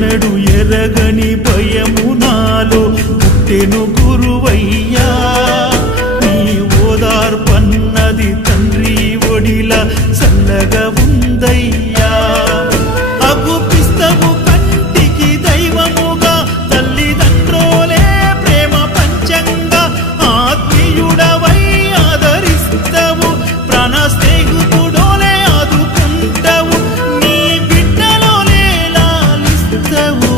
ఎన్నడు ఎరగని భయము నాలో పుట్టెను గురువయ్యా నీ ఓదార్పన్నది తండ్రి ఒడిలా చల్లగా ఉందయ్యా అగుపిస్తవు కంటికి దైవముగా తల్లిదండ్రులే ప్రేమ పంచంగా ఆత్మీయుడవై ఆదరిస్తవు ప్రాణ స్నేహితుడోలే ఆదుకుంటవు నీ బిడ్డలోనే లాలిస్తవు